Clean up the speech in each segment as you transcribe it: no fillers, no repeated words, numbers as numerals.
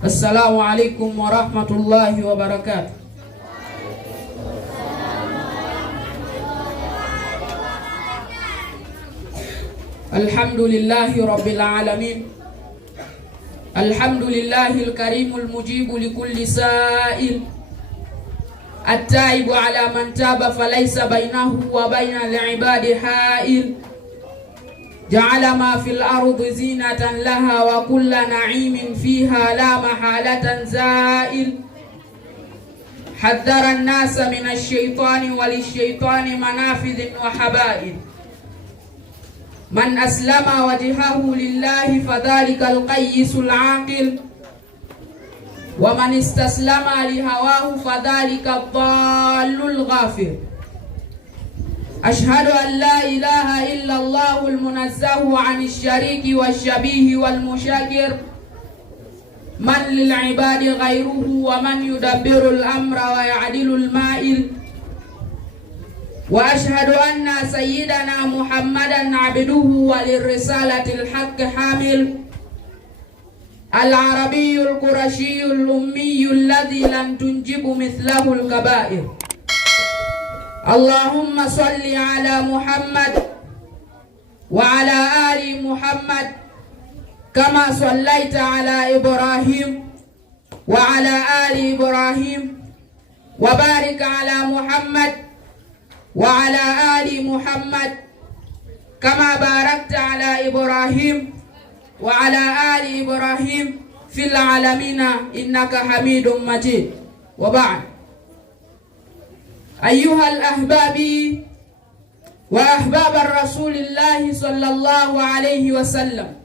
Assalamu alaikum wa rahmatullahi wa barakatuh. Alhamdulillahi rabbil alamin. Alhamdulillahil karimul mujibu likulli sa'il. At-taibu ala man taba falaysa bainahu wa bainal ibadi ha'il. Ja'ala ma fil ardi zinatan laha wa kulla na'imin fiha la mahalatan za'il. Haddara an-nasa minash shaitani walish shaitani manafidhin wa haba'il. Man aslama wajhahu lillahi fadhalika al-qayyisul 'aqil. Wa man istaslama lihawahu fadhalika ad-dallul ghafir. Ashhadu an la ilaha illa Allahul munazzahu 'anish shariki wash-shabihi wal-mushakir. Man lil 'ibadi ghayruhu wa man yudabbirul amra wa ya'dilul ma'il. Wa ashhadu anna sayyidana Muhammadan 'abduhu wa lirrisalatil haqqi hamil. Al-arabiyyul qurashiyyul ummiyyul ladzi lam tunjibu mithlahul kaba'ir. Allahumma salli ala Muhammad wa ala ali Muhammad kama sallaita ala Ibrahim wa ala ali Ibrahim wa barik ala Muhammad wa ala ali Muhammad kama barakta ala Ibrahim wa ala ali Ibrahim fil alamina innaka Hamidum Majid. Wa ba'd. Ayyuhal ahbabi wa ahbabar Rasulillahi sallallahu alayhi wasallam,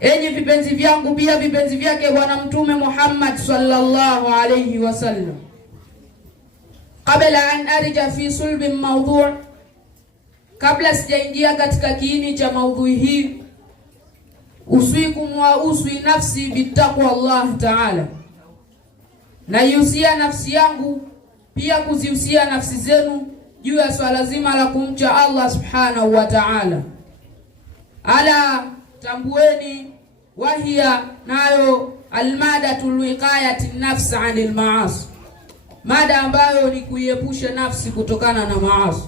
enyi vipenzi vyangu pia vipenzi vyake Bwana Mtume Muhammad sallallahu alayhi wasallam. Kabla an arja fi sulbi mawdhu', kabla sijaingia katika kiini cha maudhui hii, usikum wa uswi nafsi bittaqwa Allah ta'ala, na yusia nafsi yangu pia kuzihusia nafsi zenu juu ya swala zima la kumcha Allah subhanahu wa ta'ala. Ala tambueni, wahia nayo almadatul wiqayati nafsi 'anil ma'asi, mada ambayo ni kuiepusha nafsi kutokana na maasi.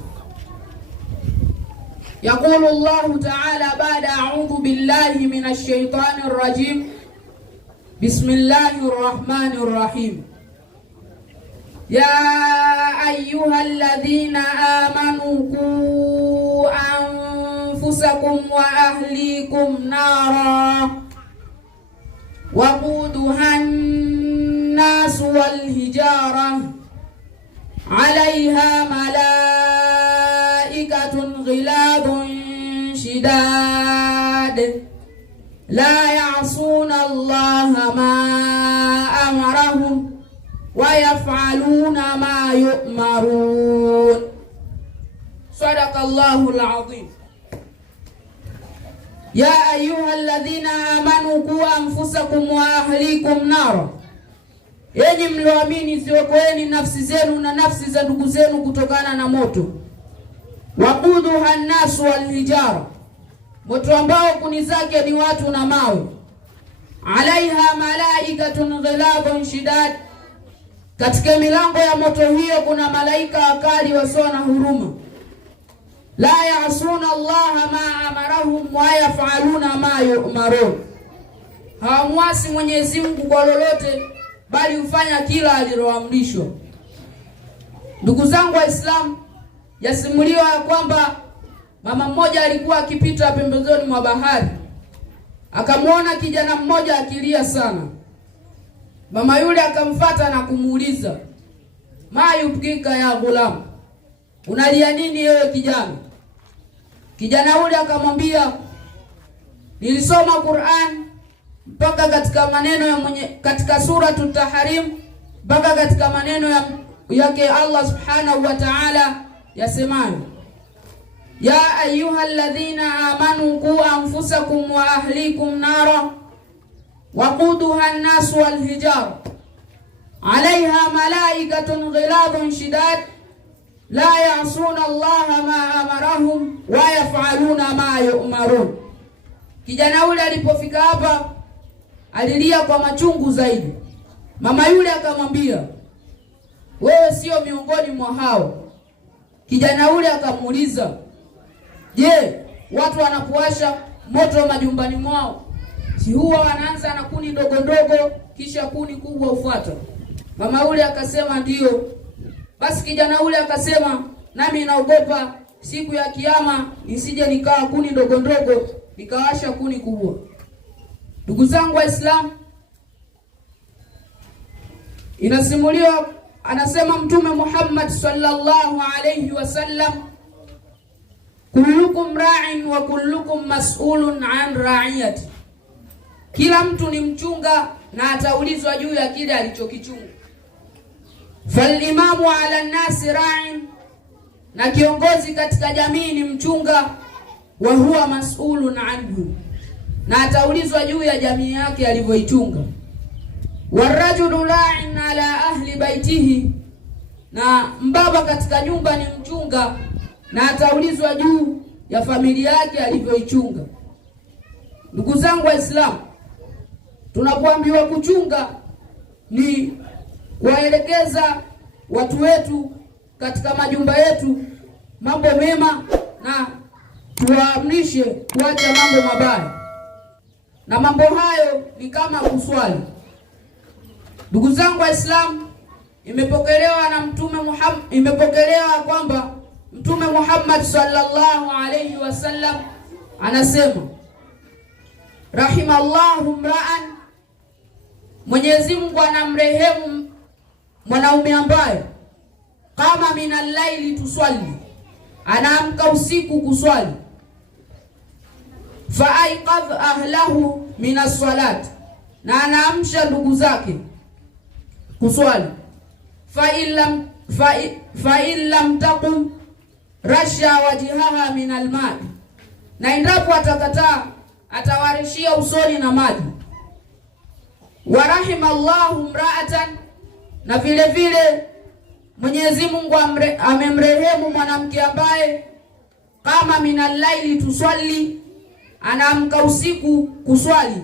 Yaqulu Allah ta'ala ba'da a'udhu billahi minash shaitanir rajim. Bismillahir rahmanir rahim. Ya ayyuhalladhina amanu qu anfusakum wa ahlikum nara waquduhan nas wal hijara 'alayha malaikatun ghiladun shidad la ya'suna Allaha ma amarahum wa yaf'aluna ma yu'marun. Sadaqallahul azim. Ya ayyuhalladhina amanu qu anfusakum wa ahlikum nara, enyi mlioamini ziokoeni nafsi zenu na nafsi za ndugu zenu kutokana na moto. Waquduha an-nas wal hijara, moto ambao kuni zake ni watu na mawe. Alaiha malaikatun ghiladun shidad, katika milango ya moto hiyo kuna malaika wakali wasio na huruma. La ya'suna Allaha ma amarahum wa yaf'aluna ma yu'marun, hawamwasi Mwenyezi Mungu kwa lolote bali hufanya kila aliloamrishwa. Ndugu zangu Waislamu, yasimuliwa kwamba mama mmoja alikuwa akipita pembezoni mwa bahari, akamwona kijana mmoja akilia sana. Mama yule akamfuata na kumuuliza, ma yubkika ya ghulam, unalia nini wewe kijana? Kijana yule akamwambia, nilisoma Qur'an mpaka katika maneno ya katika Suratut Tahrim mpaka katika maneno yake Allah subhanahu wa ta'ala yasemayo, ya ayyuhalladhina amanu qu anfusakum wa ahlikum nara waquduha an-nas wal hijara 'alayha malaikatun ghiladun shidad la ya'suna Allaha ma amarahum wa yaf'aluna ma yu'marun. Kijana yule alipofika hapa alilia kwa machungu zaidi. Mama yule akamwambia, wewe sio miongoni mwa hao. Kijana yule akamuuliza, je, watu wanapowasha moto majumbani mwao, si huwa wanaanza na kuni ndogo ndogo kisha kuni kubwa hufuata? Mama yule akasema ndiyo. Basi kijana yule akasema, nami naogopa siku ya Kiyama nisije nikawa kuni ndogo ndogo nikawasha kuni kubwa. Ndugu zangu Waislamu, inasimuliwa, anasema Mtume Muhammad sallallahu alayhi wasallam, kullukum ra'in wa kullukum mas'ulun an ra'iyati, kila mtu ni mchunga na ataulizwa juu ya kile alichokichunga. Falimamu ala nasi ra'in, na kiongozi katika jamii ni mchunga, wa huwa mas'ulun anhu, na ataulizwa juu ya jamii yake alivyoichunga. Warajulu ra'in ala ahli baitihi, na mbaba katika nyumba ni mchunga na ataulizwa juu ya familia yake alivyoichunga. Ndugu zangu Waislamu, tunapoambiwa kuchunga ni kuwaelekeza watu wetu katika majumba yetu mambo mema na tuwaamrishe kuacha mambo mabaya, na mambo hayo ni kama kuswali. Ndugu zangu Waislamu, imepokelewa kwamba Mtume Muhammad sallallahu alayhi wasallam anasema, rahimallahu mra'an, Mwenyezi Mungu anamrehemu mwanaume ambaye kama minal laili tuswali, anaamka usiku kuswali, fa aiqadh ahlahu minas salat, na anaamsha ndugu zake kuswali, fa illam taqum rasha wajhaha minal ma'i, na endapo atakataa atawarishia usoni na maji. Wa rahimallahu mra'atan, na vile vile Mwenyezi Mungu amemrehemu mwanamke ambaye kama minal laili tuswali, anaamka usiku kuswali,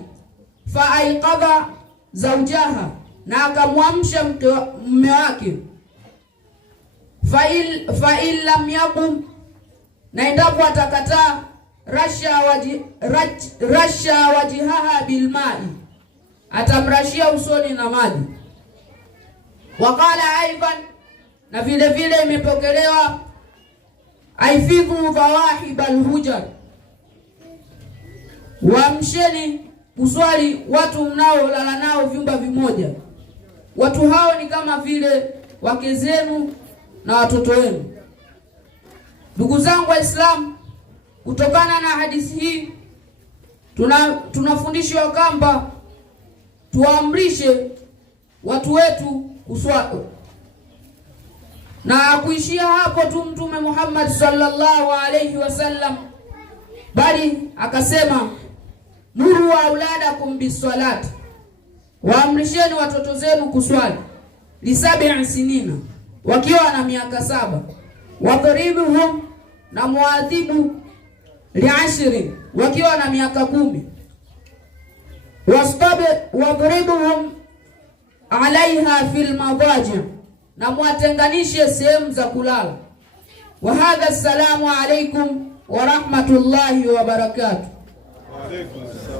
fa aiqadha zawjaha, na akamwamsha mume wake, fa in lam yaqum, na endapo atakataa rasha wajhaha bilma'i, atamrashia usoni na maji. Waqala aidan, na vile vile imepokelewa, aifidhu dhawahib alhujar, waamsheni kuswali watu mnaolala nao vyumba vimoja. Watu hao ni kama vile wake zenu na watoto wenu. Ndugu zangu Waislamu, kutokana na hadithi hii tunafundishwa kwamba tuamrishe watu wetu kuswali. Na kuishia hapo tu Mtume Muhammad sallallahu alayhi wasallam, bali akasema, muru wa auladakum bisalati, waamrisheni watoto zenu kuswali, li7 sinina, wakiwa na miaka 7, wadhribuhum, na muadhibu, li10, wakiwa na miaka 10, wadhribuhum alaiha fil madaji, na muatenganishe sehemu za kulala. Wa hadha, assalamu alaikum wa rahmatullahi wa barakatuh.